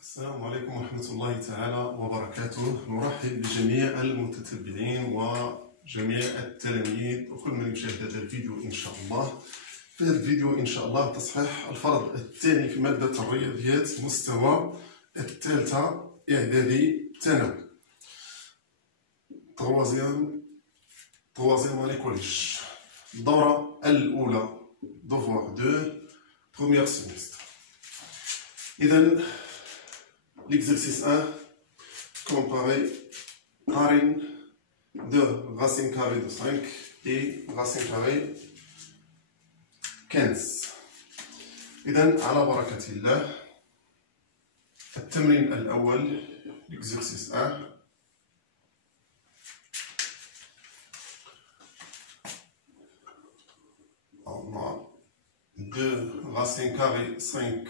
السلام عليكم ورحمة الله تعالى وبركاته. نرحب بجميع المتتبعين وجميع التلاميذ وكل من يشاهد هذا الفيديو إن شاء الله. في هذا الفيديو إن شاء الله تصحيح الفرض الثاني في مادة الرياضيات مستوى الثالثة إعدادي ثانوي. troisième année collège. الدورة الأولى devoir 2 premier semestre. إذا l'exercice 1, comparer قارن 2 racine carrée de 5 et racine carrée 15. إذا على بركة الله التمرين الأول l'exercice 1. On a 2 racine carrée 5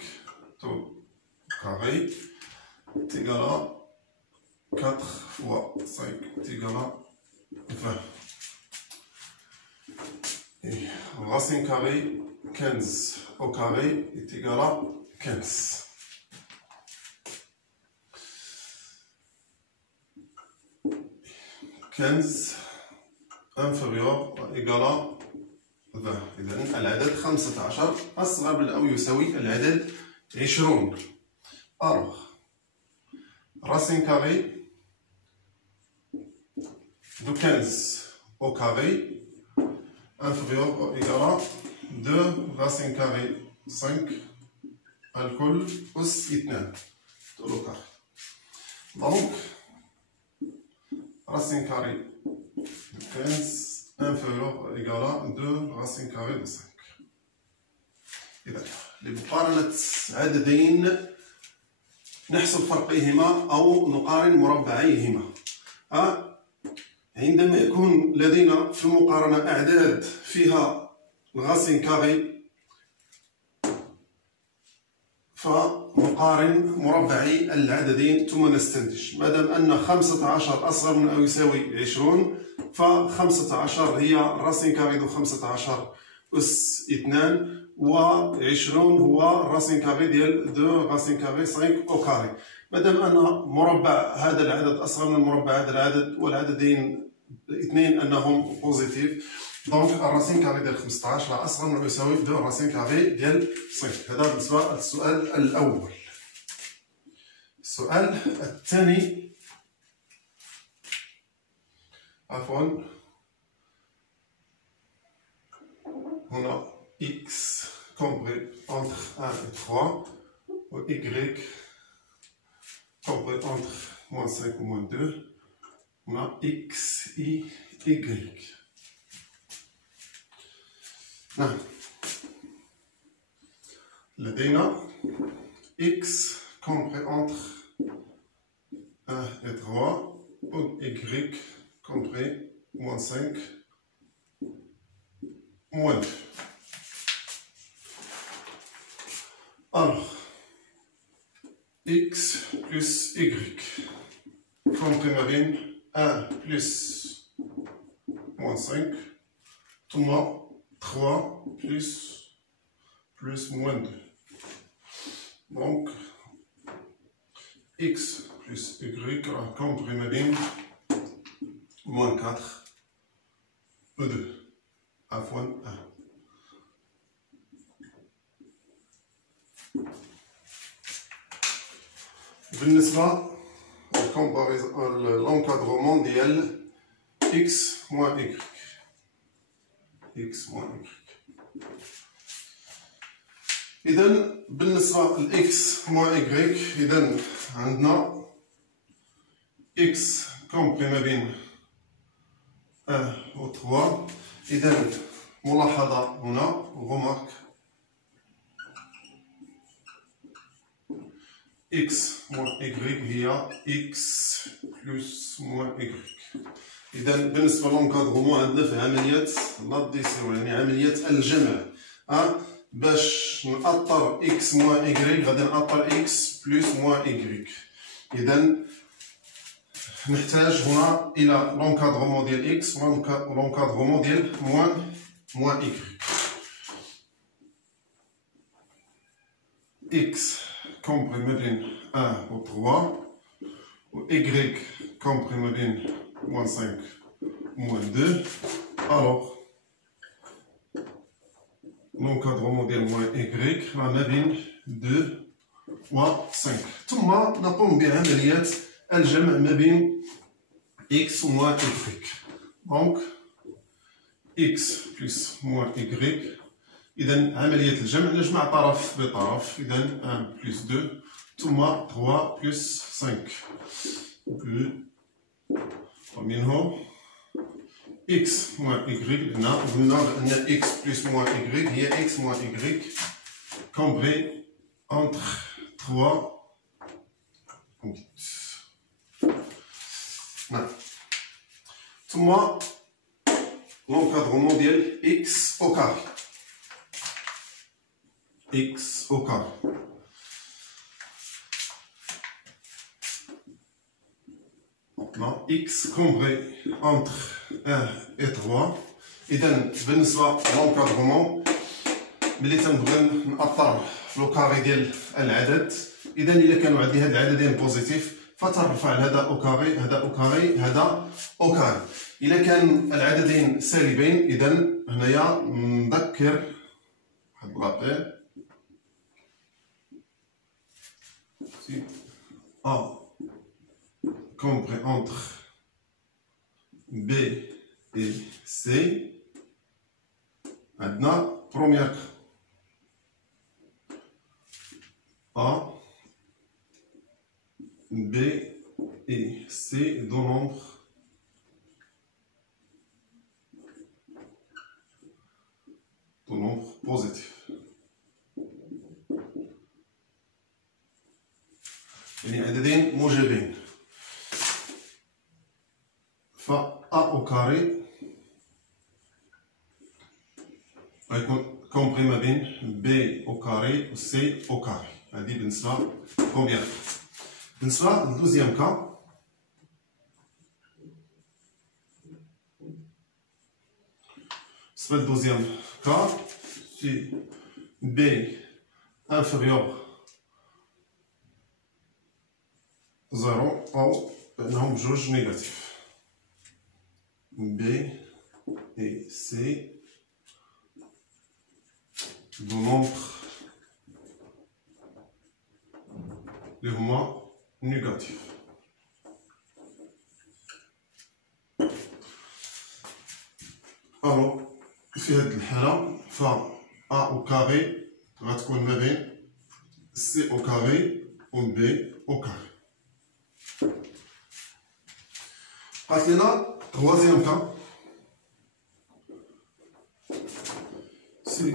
tout carré est égal à 4 fois 5 est égal à 20. Et racine carrée 15 au carré est égal à 15. inférieur ou égal à 20. إذن العدد 15 أصغر من أو يساوي العدد 20. Alors, racine carrée de 15 au carré inférieur ou égal à 2 racine carrée 5 الكل أس 2 طول الكاري. Donc, racine carrée de 15 inférieur ou égal à 2 racine carrée de 5. إذا لمقارنة عددين نحسب فرقيهما أو نقارن مربعيهما. عندما يكون لدينا في المقارنة أعداد فيها الغاسين كاري فنقارن مربعي العددين ثم نستنتج. ما دام أن 15 أصغر من أو يساوي 20 ف 15 هي الراسين كاري دو 15 أس 2 و 20 هو الراسين كاري ديال 2 راسين كاري 5 أو كاري. ما دام أن مربع هذا العدد أصغر من مربع هذا العدد والعددين الاثنين أنهم بوزيتيف، دونك الراسين كاري ديال 15 أصغر من أو يساوي 2 راسين كاري ديال 5. هذا بالنسبة للسؤال الأول. السؤال الثاني عفوا هنا x compris entre 1 et 3 ou y compris entre moins 5 ou moins 2. On a x, y, y. لدينا x compris entre 1 et 3 ou y compris moins 5 moins 2. Alors, x plus y compris ma bine 1 plus moins 5 tombe 3 plus moins 2. Donc, x plus y compris ma bine moins 4 ou 2 à fois 1. بالنسبة l'encadrement ديال x moins y. x moins y. إذا بالنسبة ل x moins y إذا عندنا x compris ما بين 1 و 3. إذا ملاحظة هنا remarque x moins y هي x plus moins y. إذا بالنسبة للانكادرومون عندنا في عملية لاديسيون يعني عملية الجمع. باش نأطر x moins y غادي نأطر x plus moins y. إذا نحتاج هنا إلى لانكادرومون ديال x ولانكادرومون ديال moins y. x compris ما بين 1 و 3 و y compris ما بين moins 5 و moins 2. Alors l'encadrement ديال moins y راه ما بين 2 و 5. ثم نقوم بعملية الجمع ما بين x و moins y. Donc x plus moins y. إذا عملية الجمع نجمع طرف بطرف. إذا 1 plus 2 ثم 3 plus 5. ومنه x moins y لأن قلنا بأن x plus moins y هي x moins y compris entre 3 و 8. ثم l'encadrement ديال x au carré. X au carré. Non, x compris entre 1 et 3. إذا بالنسبة للانكادرومون ملي تنبغي نأطر في لو كاري ديال العدد، إذا إلا كانوا عندي هاد العددين بوزيتيف فترفع هذا أو كاري هذا أو كاري هذا أو كاري. إلا كان العددين سالبين إذا هنايا نذكر واحد لابيل A compris entre B et C. Maintenant, première A, B et C deux nombres positifs. يعني عددين موجبين. ف A au carré غيكون كومبري ما بين B au carré و C au carré. هذه بالنسبة للبروميير. بالنسبة للدوزيام كا بالنسبة للدوزيام كا سي B inférieur 0 أو بأنهم بجوج نيجاتيف. B et C deux nombres اللي هما نيجاتيف. ألو في هاد الحالة ف A au carré غتكون ما بين C au carré و B au carré. قالت لنا troisième cas c'est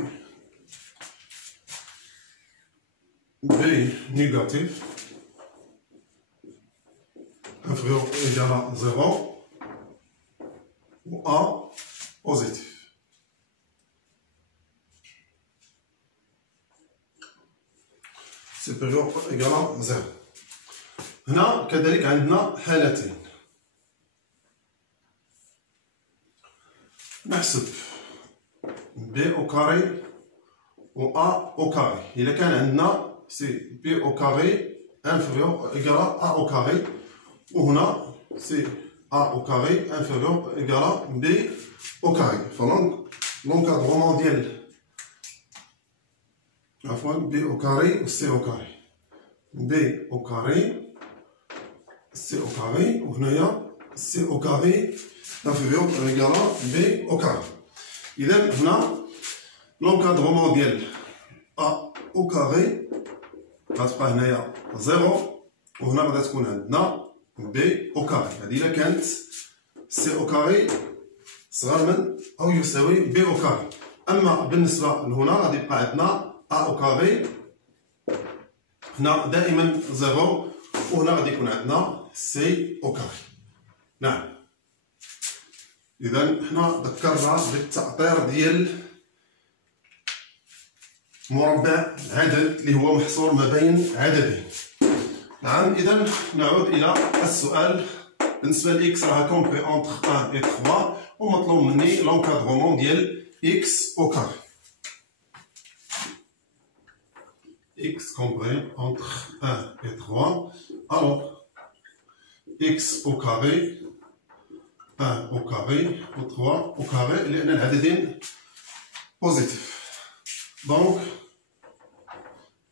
B négatif inférieur ou égal à 0 ou A positif. supérieur ou égal à 0. هنا كذلك عندنا حالتين. نحسب B au carré و A au carré. إذا كان عندنا سي B au carré inférieur égal à A au carré وهنا سي A au carré inférieur égal à B au carré. فدونك l'encadrement ديال عفوا B au carré و C au carré. B au carré C au carré وهنايا C au carré inférieur égal à B au carré. إذا هنا l'encadrement ديال A au carré غتبقى هنايا 0 وهنا غادا تكون عندنا B au carré. هذه إلا كانت C au carré صغر من أو يساوي B au carré. أما بالنسبة لهنا غادي يبقى عندنا A au carré هنا دائما 0 وهنا غادي يكون عندنا C au carré. نعم. إذا حنا ذكرنا بالتأطير ديال مربع عدد اللي هو محصور ما بين عددين. نعم. إذا نعود إلى السؤال. بالنسبة لإكس راها كومبري أونتر 1 و 3 ومطلوب مني لونكادرومون ديال إكس أو كاري. x compris entre 1 et 3. Alors, x au carré, 1 au carré, ou 3 au carré, لأن العددين positifs. Donc,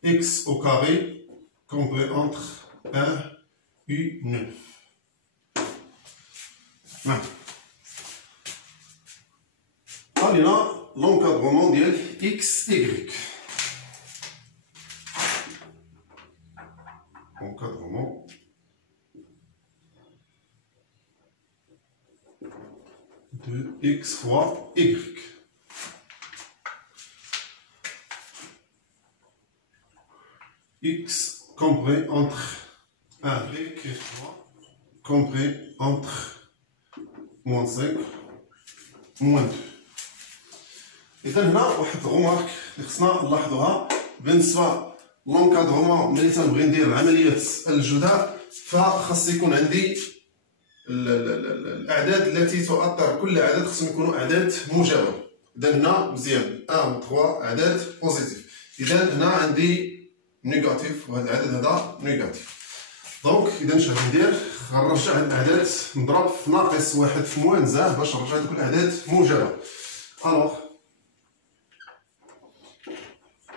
x au carré compris entre 1 et 9. علينا l'encadrement ديال x, y. Encadrement de x fois y. X compris entre 1 et 3, compris entre moins 5, moins 2. إذا هنا واحد الغومارك اللي خصنا نلاحظوها بالنسبة لونكادرومون ملي تنبغي ندير عملية الجداء، فخاص يكون عندي الأعداد التي تؤطر كل عدد خصهم يكونوا أعداد موجبة. إذا هنا مزيان 1 و 3 أعداد بوزيتيف. إذا هنا عندي نيجاتيف وهذا العدد هذا نيجاتيف. دونك إذا اش غادي ندير؟ غنرجع هاد الأعداد نضرب في ناقص واحد في موان زاه باش نرجع هادوك الأعداد موجبة. ألوغ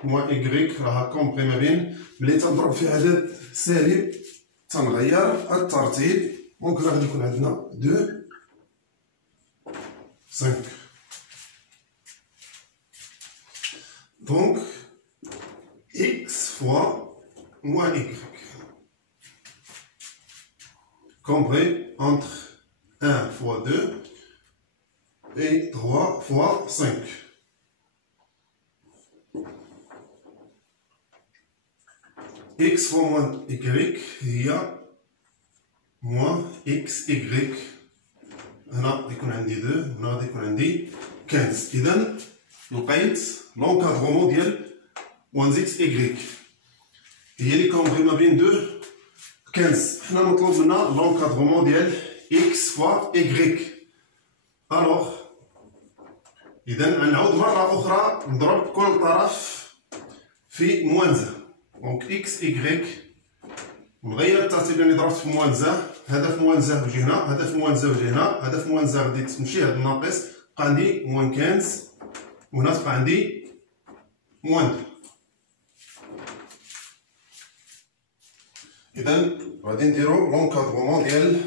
موان إكغيك راها كومبري ما بين ملي تنضرب في عدد سالب تنغير الترتيب. دونك غادي يكون عندنا 2 5. دونك x fois moins y compris entre 1 fois 2 et 3 fois 5. x fois moins y هي moins xy. هنا غادي يكون عندي 2 هنا غادي يكون عندي 15. إذا لقيت لونكادرومون ديال moins x y هي اللي كومبري ما بين 2 15. حنا مطلوب منا لونكادرومون ديال x فوا y. الوغ اذا غنعاود مره اخرى نضرب كل طرف في موانزه. دونك x y نغير الترتيب اللي ضربت في موانزه. هذا في موانزه وجي هنا، هذا في موانزه وجي هنا، هذا في موانزه غادي تمشي هذا الناقص بقى عندي موان 15 وهنا تبقى عندي موان 2. إذا غادي نديرو لونكادرومون ديال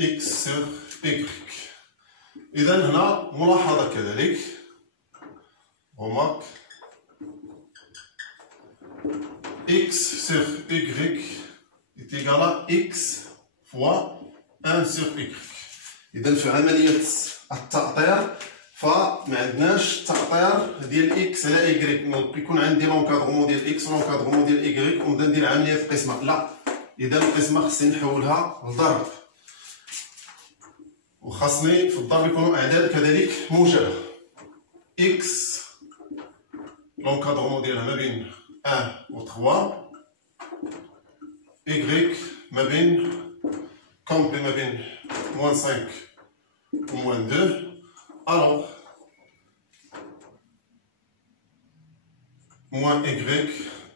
x sur y. إذا هنا ملاحظة كذلك remarque x sur y est égal à x fois 1 sur y. إذا في عملية التأطير فما عندناش تأطير ديال اكس على ايكغيك. يكون عندي لونكادرومون ديال اكس ولونكادرومون ديال ايكغيك ونبدا ندير عمليه القسمه. لا، اذا القسمه خصني نحولها لضرب وخاصني في الضرب يكونوا اعداد كذلك موجبه. اكس لونكادرومون ديالها ما بين 1 و 3، ايكغيك ما بين كومبري ما بين موان 5 و موان 2. Alors, moins y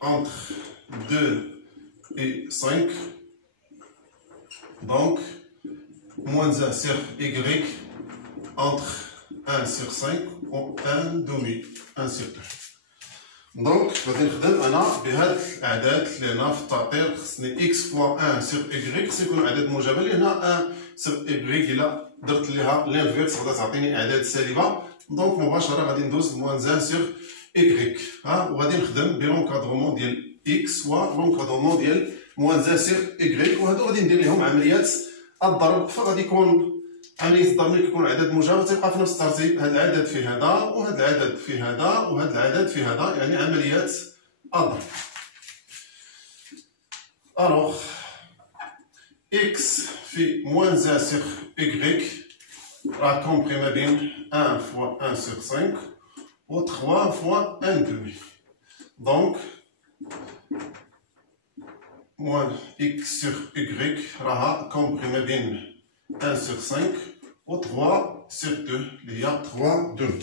entre 2 et 5. Donc, moins 1 sur y entre 1 sur 5 ou 1 demi, 1 sur 2. Donc, غادي نخدم أنا بهاد الأعداد اللي هنا في التأطير. خصني x فوا 1 sur y خص يكون عدد موجبة، لأن 1 sur y إلا درت ليها لانفيرس غادا تعطيني أعداد سالبة. دونك مباشرة غادي ندوز موان 1 sur y وغادي نخدم بلونكادرومون ديال x ولونكادرومون ديال موان 1 sur y، وهادو غادي ندير ليهم عمليات الضرب. فغادي يكون عملية الضرب ملي كيكون عدد موجب تيبقى في نفس الترتيب، هاد العدد في هذا وهاد العدد في هذا وهاد العدد في هذا، يعني عمليات الضرب. الوغ x في موان 1 sur y راه كومبري ما بين 1 fois 1 sur 5 و 3 fois 1 demi. دونك موان x sur y راها كومبري ما بين 1 sur 5 و 3 sur 2 اللي هي 3 2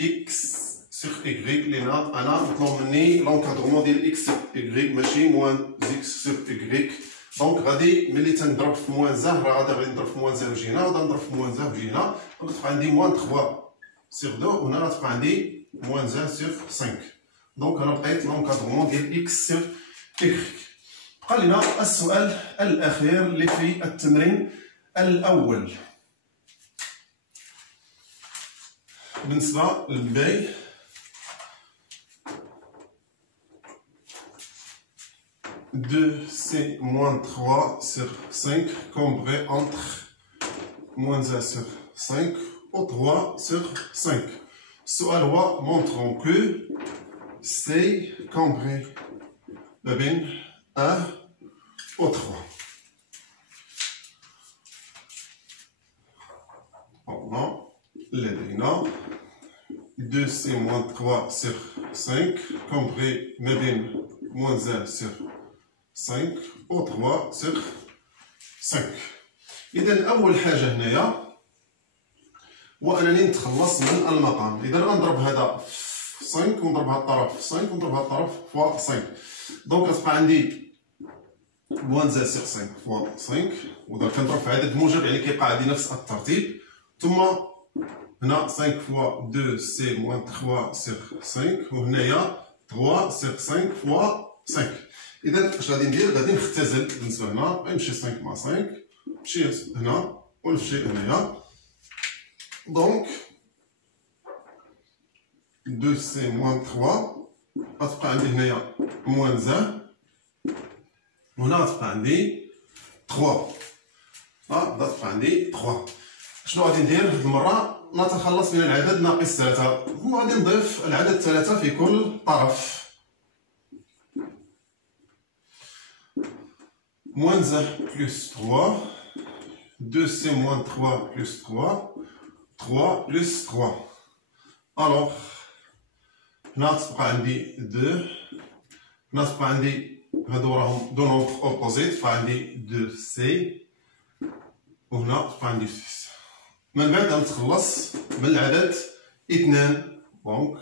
اكس سور ايكغيك لأن أنا مطلوب مني لونكادرومون ديال اكس سور ايكغيك ماشي موان زيكس سور ايكغيك. دونك غادي ملي تنضرب في موان زه راه غادي نضرب في موان زه وجهينا وغادي نضرب في موان زه وجهينا، دونك تبقى عندي موان 3 سور 2 وهنا غتبقى عندي موان زه سور 5. دونك أنا لقيت لونكادرومون ديال اكس سور ايكغيك. بقى لينا السؤال الأخير اللي في التمرين الأول بالنسبة للباي. deux c moins 3 sur 5 combré entre moins 1 sur 5 ou 3 sur 5. السؤال هو montrons que c combré ما بين 1 و 3. لدينا 2c moins 3 sur 5 combré ما بين moins 1 sur 5 و 3 sur 5. إذا أول حاجة هنايا هو أنني نتخلص من المقام. إذا غنضرب هذا في 5 ونضرب هاد الطرف في 5 ونضرب هاد الطرف فوا 5. دونك غتبقى عندي موان 1 sur 5 فوا 5 ودابا كنضرب في عدد موجب يعني كيبقى عندي نفس الترتيب. ثم هنا 5 فوا 2 سي موان 3 sur 5 وهنايا 3 sur 5 فوا 5. إذا اش غادي ندير؟ غادي نختزل بالنسبة هنا غنمشي 5 مع 5 نمشي هنا ونمشي هنايا. دونك 2 سي موان 3 غتبقى عندي هنايا موان زان وهنا غتبقى عندي 3 غتبقى عندي 3. شنو غادي ندير هاد المرة؟ نتخلص من العدد ناقص 3 وغادي نضيف العدد 3 في كل طرف. moins 1 plus 3, 2c moins 3 plus 3, 3 plus 3. Alors, هنا تبقى عندي 2 هنا تبقى عندي هادو راهم دو نومبر اوبوزيت تبقى عندي 2c وهنا تبقى عندي 6. من بعد غنتخلص من العدد 2. دونك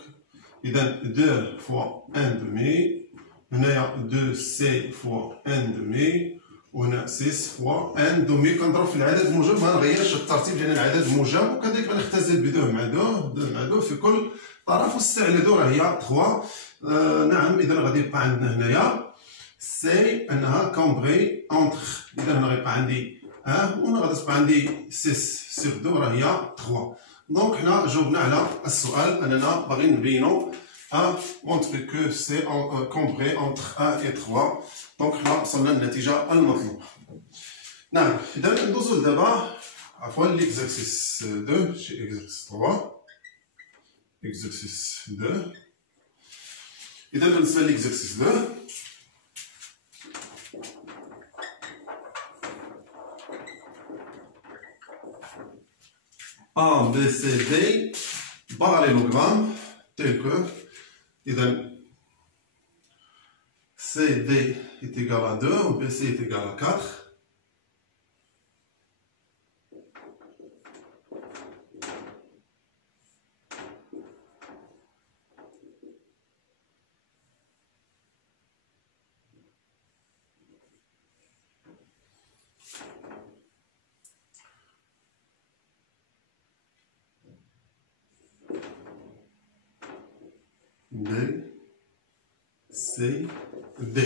إذا 2 فوا 1 دومي هنايا 2c فوا 1 دومي وهنا 6 فوا 1 دومي. كنضرب في العدد الموجب ما نغيرش الترتيب ديال العدد الموجب وكذلك غنختزل ب 2 مع 2 مع 2 في كل طرف و6 على 2 راه هي 3. نعم إذا غادي يبقى عندنا هنايا سي أنها كومبري أونتر. إذا هنا غيبقى عندي 1 وهنا غادي تبقى عندي 6 سور 2 راه هي 3. دونك حنا جاوبنا على السؤال أننا باغيين نبينو montrer que c'est combré entre 1 et 3. Donc حنا وصلنا للنتيجة المطلوبة. نعم إذا ندوزو دابا عفوا ليكزارسيس 2 شي اكزارسيس 3 اكزارسيس 2. إذا بالنسبة ليكزارسيس 2 A, B, C, D parallélogramme tel que إذا CD est égal à 2 ou BC est égal à 4. B, C, D.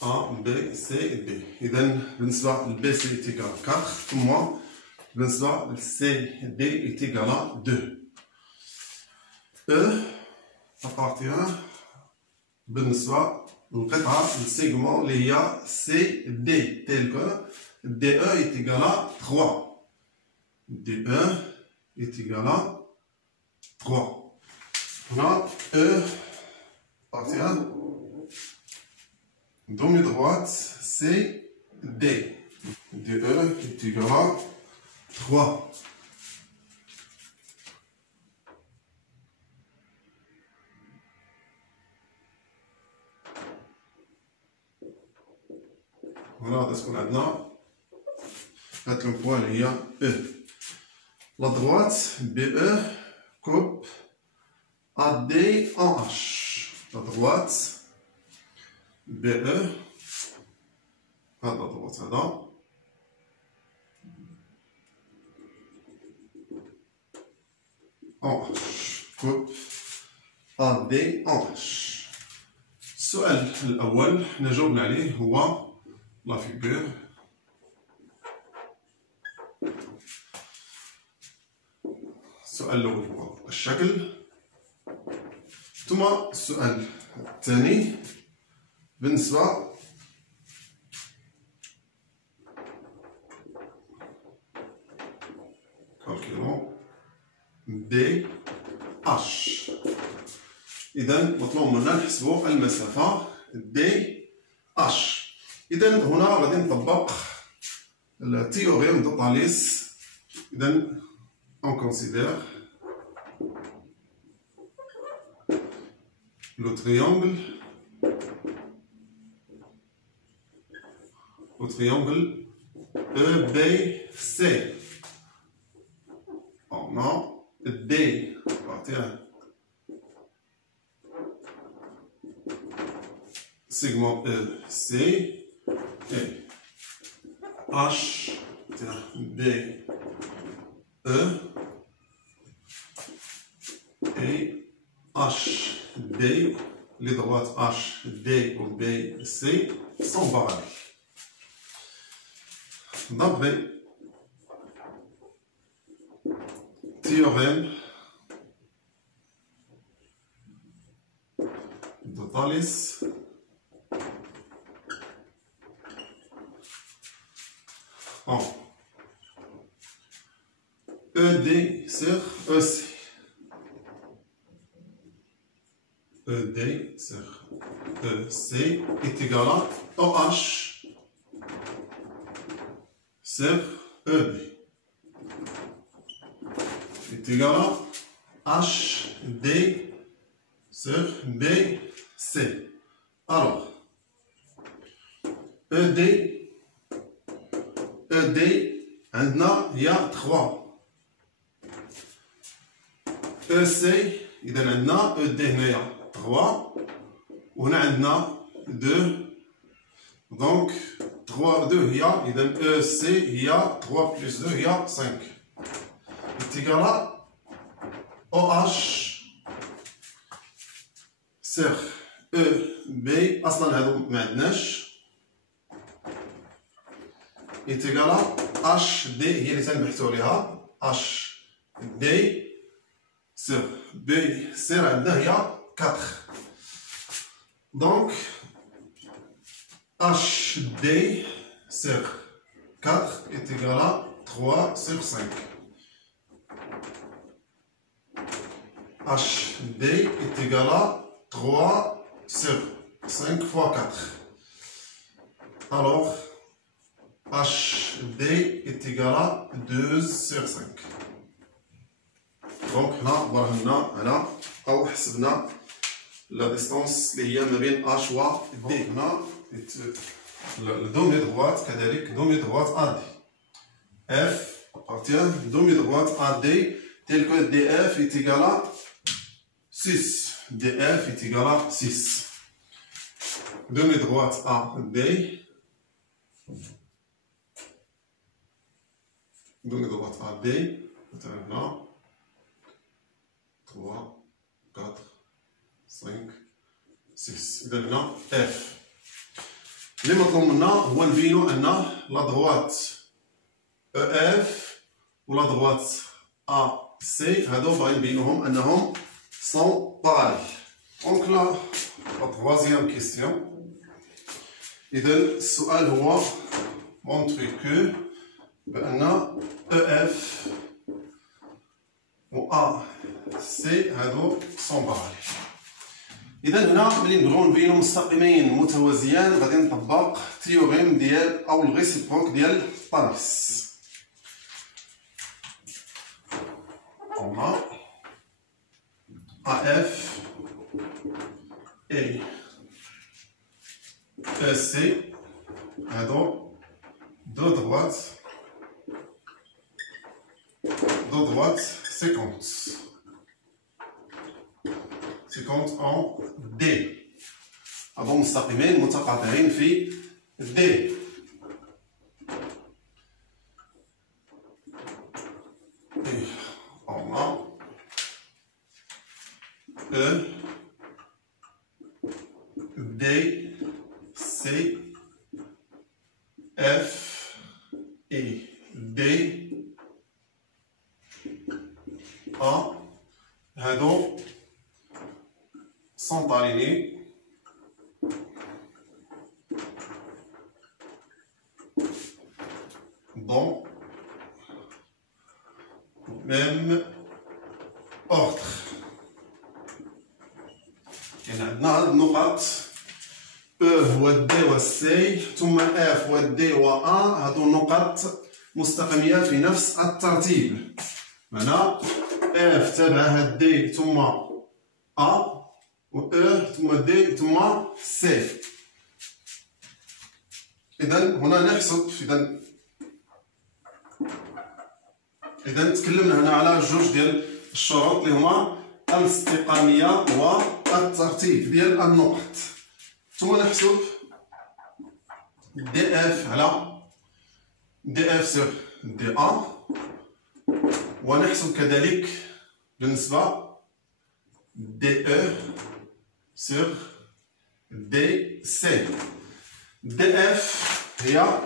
A, B, C, D. إذا بالنسبة ل B C est égal à 4 ثم بالنسبة ل C D est égal à 2. E appartient بالنسبة للقطعة السيجمون اللي هي C D tel que DE est égal à 3. DE est égal à 3. هنا E appartient demi droite C D. DE est égal à 3. هنا غادي تكون عندنا هاد لو بوان هي او. لا دروات بي او كوب ا دي ان اش. لا دروات بي او هاد لا دروات هذا ان اش كوب ا دي ان اش. السؤال الأول حنا جاوبنا عليه هو لا فيغور. السؤال الأول هو الشكل. ثم السؤال الثاني بالنسبة كالكيلون دي اش. إذا مطلوب منا نحسبوا المسافة دي اش. إذا هنا غادي نطبق التيوريم دو طاليس. إذا on considère le triangle EBC. On a D à partir segment EC et H B E et HD, les droites HD ou BC sont parallèles. D'après théorème de Thalès, ED sur EC. ED sur EC est égal à OH sur EB est égal à HD sur BC. Alors, ED عندنا هي 3. EC إذا عندنا ED هنايا 3 وهنا عندنا 2. دونك 3 2 هي إذا EC هي 3 بلس 2 هي 5 est égal à OH sur EB. أصلا هادو معندناش est égal à HD هي اللي تنبحثو عليها. HD sur BC عندنا هي 4. Donc HD sur 4 est égal à 3 sur 5. HD est égal à 3 sur 5 fois 4. Alors HD est égal à 2 sur 5. دونك هنا برهنا على أو حسبنا لا ديستونس اللي هي ما بين اش و دي. هنا الدومي دغوات كذلك دومي دغوات ا دي اف ابارتيان دومي دغوات ا دي تيل كو دي اف est égal à 6. df est égal à 6. Demi droite a d. Demi droite a d. Maintenant 3 4 5 6. إذا هنا F. اللي مطلوب منا هو نبينو أن لا دغوات EF و لا دغوات AC هادو باغي نبينوهم أنهم sont pareils. Donc là, la troisième question. إذا السؤال هو montrer que بأن EF و AC هادو sont pareils. إذا هنا ملي نبغيو نبينو مستقيمين متوازيان غادي نطبق تيوريم ديال أو الغيسيبروك ديال طاليس. On a AF et EC هادو دو دروات 50 en D. هادو مستقيمين متقاطعين في D. On a E, D, C, F et D, A. هادو sont alignés dans même ordre. يعني عندنا هاد النقط E هو D و C ثم F و D و A. هادو النقط مستقيمية في نفس الترتيب. معنى F تابع هاد D ثم A و E ثم D ثم C. إذا هنا نحسب إذا تكلمنا هنا على جوج ديال الشروط اللي هما الاستقامية والترتيب ديال النقط. ثم نحسب دي اف على دي اف سور دي ا، ونحسب كذلك بالنسبة دي او سور دي سي. دي اف هي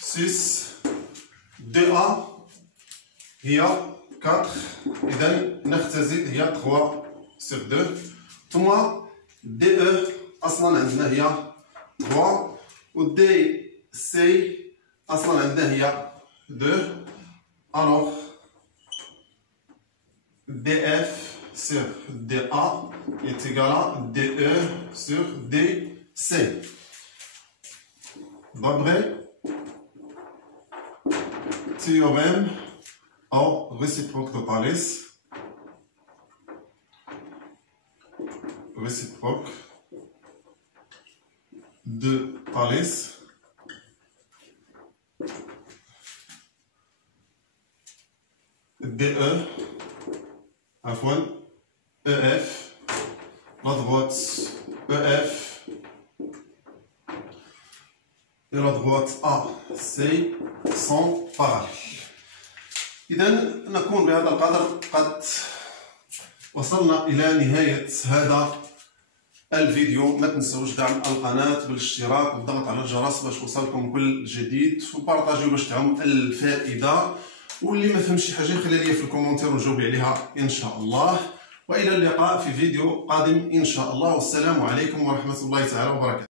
6 دي ا هي 4، إذا نختزل هي 3 سور 2. ثم دي او أصلا عندنا هي 3 و دي سي أصلا عندنا هي 2. ألوغ دي اف سور دي ا est égal à دي او sur دي سي. D'après théorème au réciproque de Thalès, réciproque de Thalès, DE, عفوا EF, la droite EF et la droite AC sont parallèles. إذا نكون بهذا القدر قد وصلنا إلى نهاية هذا الفيديو. ما تنسوش دعم القناة بالاشتراك والضغط على الجرس باش توصلكم كل جديد، وبارطاجيو باش تعم الفائدة. واللي ما فهمش شي حاجة يخليها لي في الكومنتير ونجاوب عليها إن شاء الله. وإلى اللقاء في فيديو قادم إن شاء الله، والسلام عليكم ورحمة الله تعالى وبركاته.